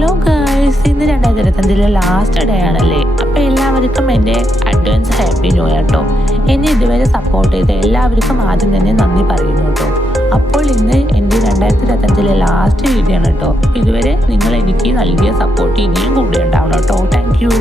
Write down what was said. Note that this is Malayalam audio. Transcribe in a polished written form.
ഹലോ ഗേൾസ്, ഇന്ന് 2025 ലാസ്റ്റ് ഡേ ആണല്ലേ. അപ്പോൾ എല്ലാവർക്കും എൻ്റെ അഡ്വാൻസ് ഹാപ്പി ന്യൂ ഇയർ കേട്ടോ. എന്നെ ഇതുവരെ സപ്പോർട്ട് ചെയ്ത എല്ലാവർക്കും ആദ്യം തന്നെ നന്ദി പറയുന്നു കേട്ടോ. അപ്പോൾ ഇന്ന് എൻ്റെ 2025 ലാസ്റ്റ് വീഡിയോ ആണ് കേട്ടോ. ഇതുവരെ നിങ്ങൾ എനിക്ക് നൽകിയ സപ്പോർട്ട് ഇനിയും കൂടെ ഉണ്ടാവണം കേട്ടോ. Thank you.